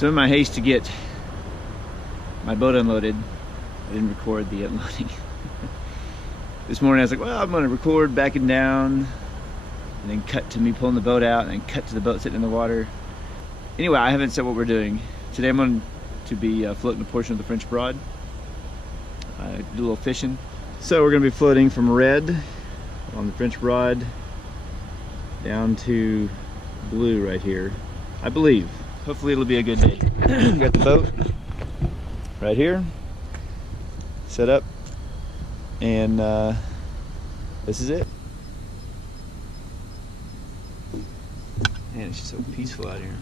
So in my haste to get my boat unloaded, I didn't record the unloading. This morning I was like, well, I'm gonna record backing down, and then cut to me pulling the boat out, and then cut to the boat sitting in the water. Anyway, I haven't said what we're doing. Today I'm going to be floating a portion of the French Broad. Do a little fishing. So we're gonna be floating from Red on the French Broad down to Blue right here, I believe. Hopefully it'll be a good day. Got the boat right here, set up, and this is it. Man, it's just so peaceful out here.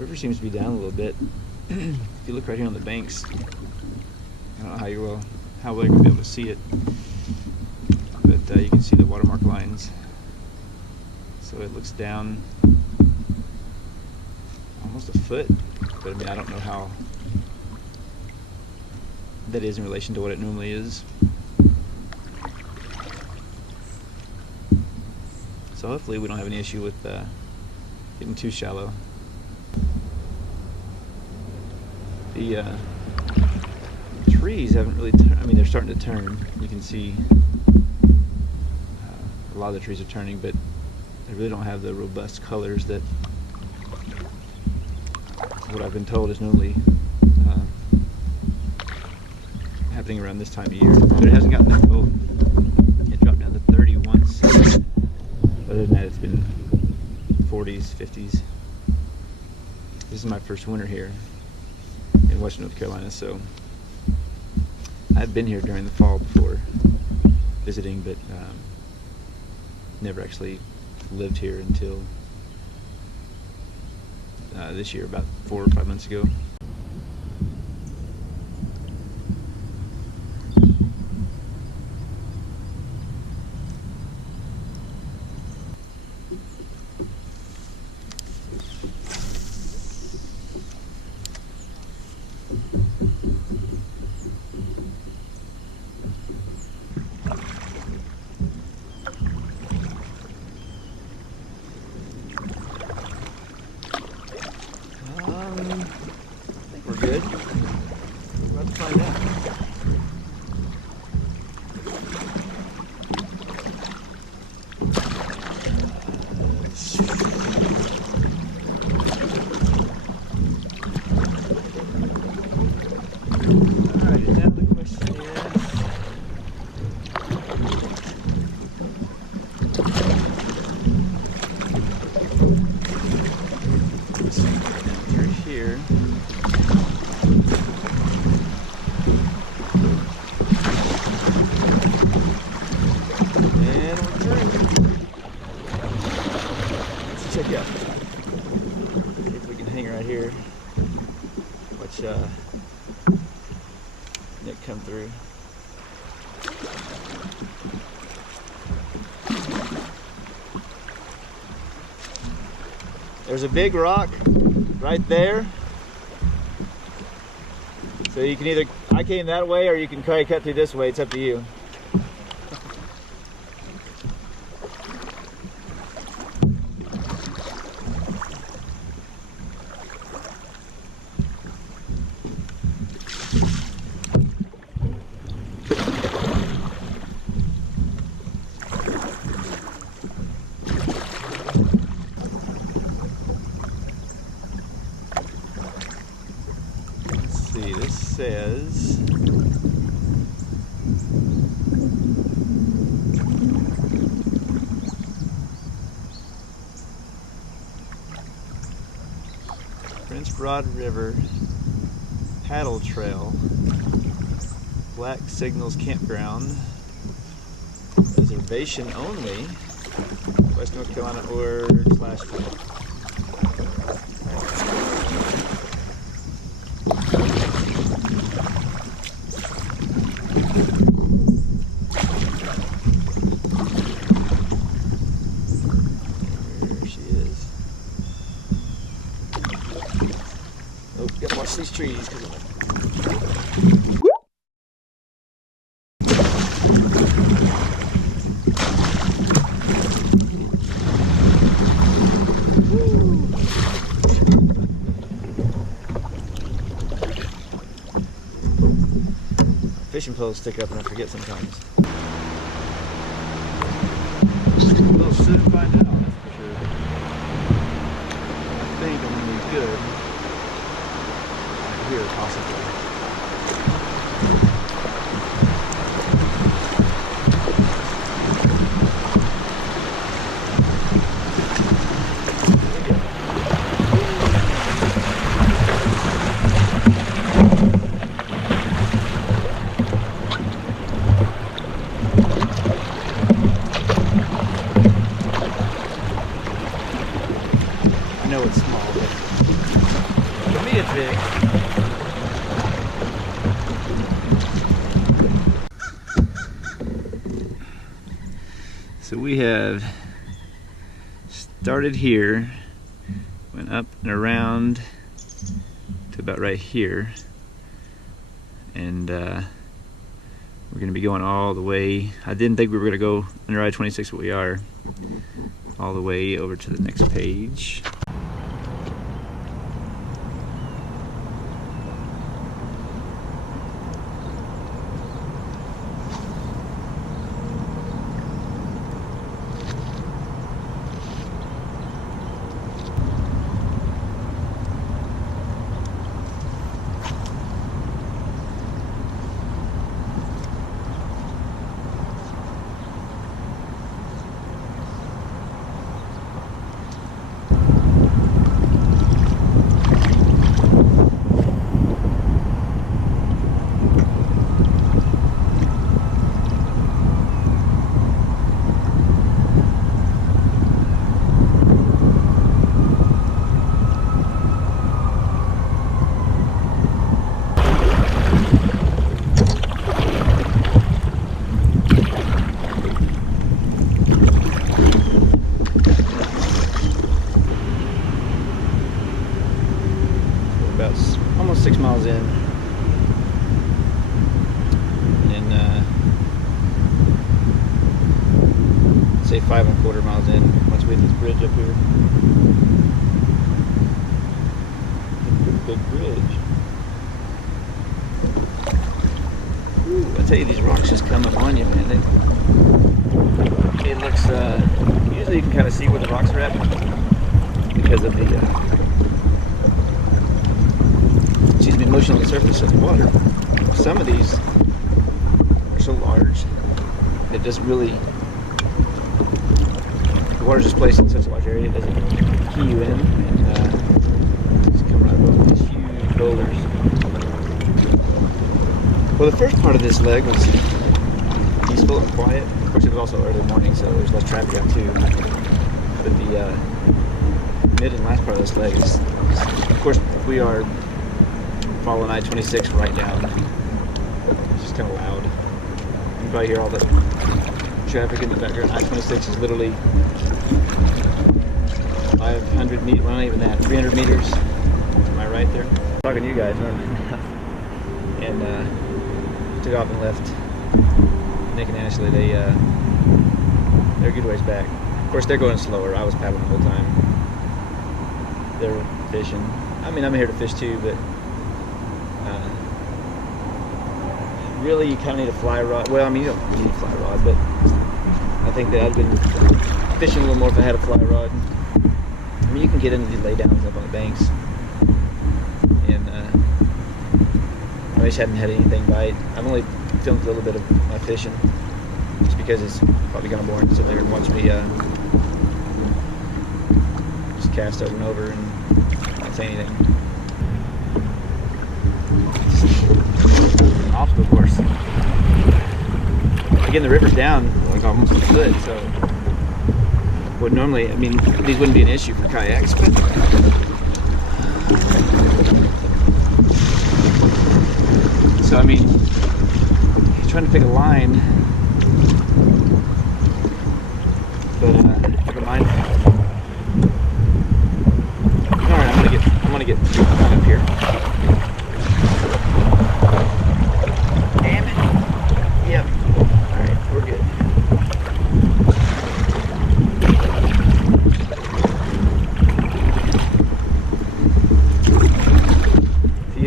River seems to be down a little bit. If you look right here on the banks, I don't know how well you're gonna be able to see it, but you can see the watermark lines. So it looks down almost a foot, but I mean, I don't know how that is in relation to what it normally is. So hopefully we don't have any issue with getting too shallow. The trees haven't really I mean, they're starting to turn. You can see a lot of the trees are turning, but they really don't have the robust colors that what I've been told is normally happening around this time of year. But it hasn't gotten that cold. It dropped down to 30 once. Other than that, it's been 40s, 50s. This is my first winter here in Western North Carolina, so I've been here during the fall before visiting, but never actually lived here until this year, about 4 or 5 months ago. I think we're good. We're about to find out. Alright, now the question is, through here. And we're through. Let's check out. See if we can hang right here. Watch Nick come through. There's a big rock right there. So you can either, I came that way, or you can try to cut through this way. It's up to you. See, this says French Broad River Paddle Trail, Black Signals Campground, reservation only, West North Carolina or /12. Gotta watch these trees. fishing poles stick up and I forget sometimes. We'll soon find out, that's for sure. I think I'm going to be good. Right here, possibly. I know it's small, but for me it's big. So we have started here, went up and around to about right here, and we're going to be going all the way. I didn't think we were going to go under I-26, but we are all the way over to the next page. Almost 6 miles in, and then say 5 1/4 miles in once we hit this bridge up here. Pretty big bridge. Ooh, I tell you, these rocks just come up on you, man. It looks usually you can kind of see where the rocks are at because of the motion on the surface of the water. Some of these are so large that it doesn't really, the water's just placed in such a large area, it doesn't key you in, and just come right over these huge boulders. Well, the first part of this leg was peaceful and quiet. Of course, it was also early morning, so there's less traffic out too. But the mid and last part of this leg is, of course, we are following I-26 right down. It's just kind of loud. You can probably hear all the traffic in the background. I-26 is literally 500 meters, well, not even that, 300 meters to my right there. I'm talking to you guys, and took off and left Nick and Ashley. They're a good ways back. Of course, they're going slower. I was paddling the whole time. They're fishing. I mean, I'm here to fish too, but really, you kind of need a fly rod. Well, I mean, you don't need a fly rod, but I think that I'd been fishing a little more if I had a fly rod. I mean, you can get into these laydowns up on the banks, and I just hadn't had anything bite. I've only filmed a little bit of my fishing, just because it's probably kind of boring to sit there and watch me just cast over and over and not say anything. Obstacle course. Again, the river's down like almost a foot, so would normally, I mean, these wouldn't be an issue for kayaks, but so I mean, trying to pick a line, but never mind. All right, I'm gonna get up here.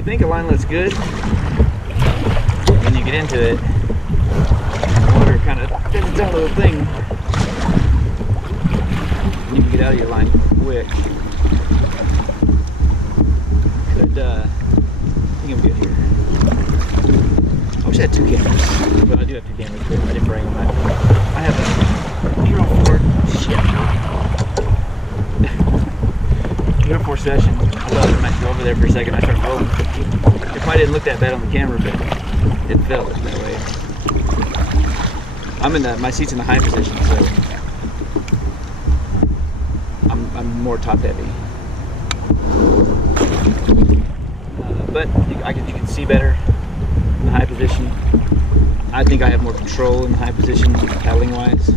Think a line looks good, and then you get into it, the water kind of does its own little thing. You can get out of your line quick. Could, I think I'm good here. I wish I had 2 cameras. Well, I do have 2 cameras, but I didn't bring them. I have a Hero4. Shit. Hero4 session. I thought I might go over there for a second. I started rolling. It probably didn't look that bad on the camera, but it felt that way. I'm in my seat's in the high position, so I'm more top heavy. But you can see better in the high position. I think I have more control in the high position, paddling wise.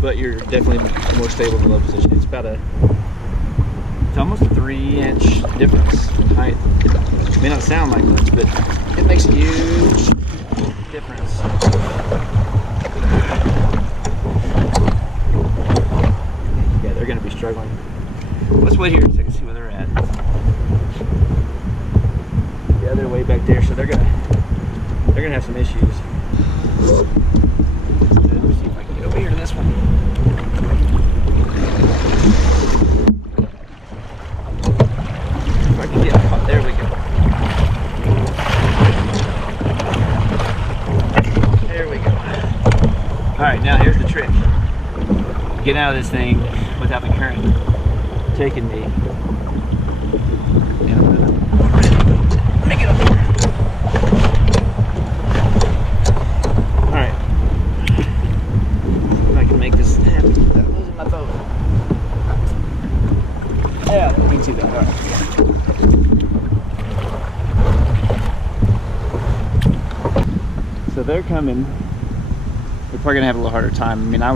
But you're definitely more stable in the low position. It's almost a 3-inch difference in height. It may not sound like much, but it makes a huge difference. Yeah, they're going to be struggling. Let's wait here so I can see where they're at. Yeah, they're way back there, so they're gonna have some issues. Let me see if I can get over here to this one. If I can get, oh, there we go. There we go. All right, now here's the trick. Get out of this thing without the current taking me. And I'm gonna make it up here. All right. If I can make this happen without losing my boat. Yeah, that ain't too bad. All right. So they're coming. They're probably gonna have a little harder time. I mean, it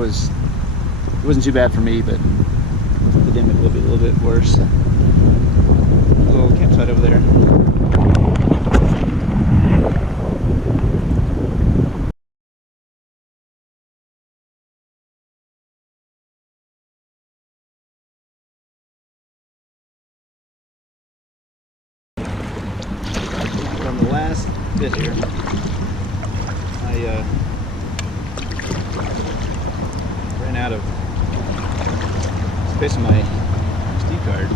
wasn't too bad for me, but for them it will be a little bit worse. A little campsite over there. We're on the last bit here. I ran out of space on my SD card,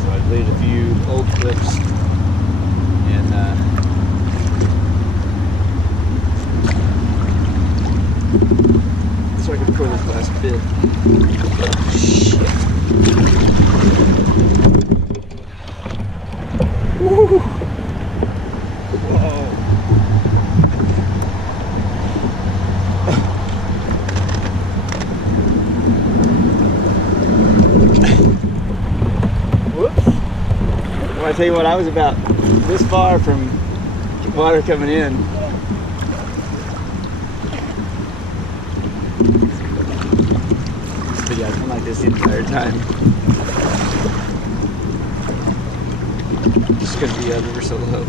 so I deleted a few old clips and so I can record this last bit. Shit. Woo! Whoa. Whoops. Well, I tell you what, I was about this far from water coming in. But yeah, it's been like this the entire time. Just because the river's so low.